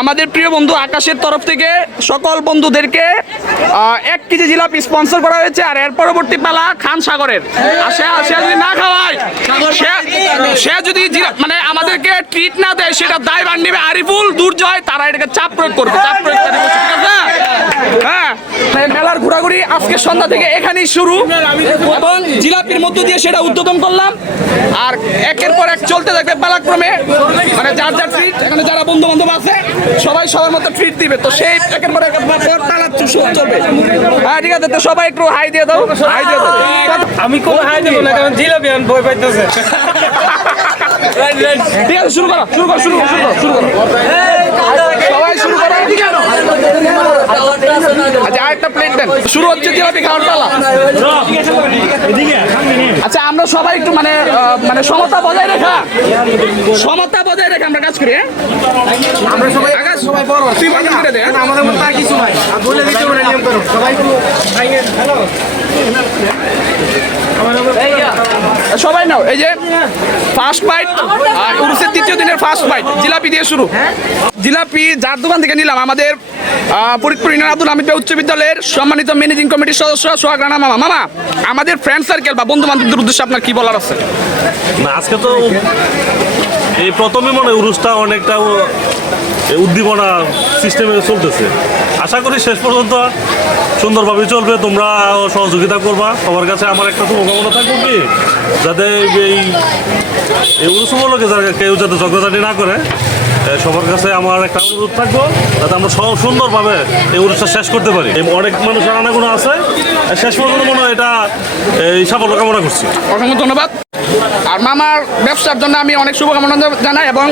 আমাদের প্রিয় বন্ধু আকাশের তরফ থেকে সকল বন্ধুদেরকে 1 কেজি জিলাপি স্পন্সর করা হয়েছে। আর এর পরবর্তী পালা খান সাগরের। সে যদি না খাওয়ায়, সে যদি মানে আমাদেরকে ট্রিট না দেয়, সেটা দায়ভার নেবে আরিফুল, দুর্জয়, তারা এটাকে চাপ প্রয়োগ করবে। ঠিক আছে? হ্যাঁ, মেলার ঘোরাঘুরি আজকে সন্ধ্যা থেকে এখানেই শুরু এবং জিলাপির মধ্য দিয়ে সেটা উদ্বোধন করলাম। আর একের পর এক চলতে থাকবে পালাক্রমে, মানে যার যার ট্রিট, এখানে যারা বন্ধু বান্ধব আছে সবাই সবার মতো ট্রিট দিবে। তো সেই একের পর এক পালা চলবে। হ্যাঁ, ঠিক আছে, তো সবাই একটু হাই দিয়ে দাও, হাই দিয়ে দাও। আমি কোনো হাই দেবো না, কারণ জিলাপি আমি ভয় পাইতেছে। ঠিক আছে, শুরু করো। সবাই শুরু করো। আচ্ছা, আরেকটা প্লেট দেন। শুরু হচ্ছে জিলাপি খাওয়ার পালা। আচ্ছা, আমরা সবাই একটু মানে সমতা বজায় রেখে আমরা কাজ করি। হ্যাঁ, আমরা সবাই বড় তুই বাজার করে দে। আমাদের মতো আর কিছু নাই, আর বলে দিতে হবে নিয়ম করো সবাই একটু হ্যালো সবাই নাও। এই যে ফার্স্ট বাইট, উরুসের তৃতীয় দিনের ফার্স্ট বাইট জিলাপি দিয়ে শুরু। জিলাপি যার দোকান থেকে নিলাম, আমাদের ফরিদপুর ইউনিয়ন আব্দুল হামিদ উচ্চ বিদ্যালয়ের সম্মানিত ম্যানেজিং কমিটির সদস্য সোহাগ রানা মামা, আমাদের ফ্রেন্ড সার্কেল বা বন্ধু বান্ধবদের উদ্দেশ্যে আপনার কি বলার আছে? না, আজকে তো এই প্রথমে মনে হয় উরুসটা অনেকটা উদ্দীপনা সিস্টেমে চলতেছে। আশা করি শেষ পর্যন্ত সুন্দরভাবে চলবে। তোমরা সহযোগিতা করবা। সবার কাছে আমার একটা শুভকামনা থাকবে কি, যাতে এই উরুস উপলক্ষে কেউ যাতে ঝগড়াঝাটি না করে। সবার কাছে আমার একটা অনুরোধ থাকবো, যাতে আমরা সুন্দরভাবে এই উরুসটা শেষ করতে পারি। অনেক মানুষের আনাগোনা আছে, শেষ পর্যন্ত মনে হয় এটা এই সাফল্য কামনা করছি। অসংখ্য ধন্যবাদ। আর মামার ব্যবসার জন্য আমি অনেক শুভকামনা জানাই এবং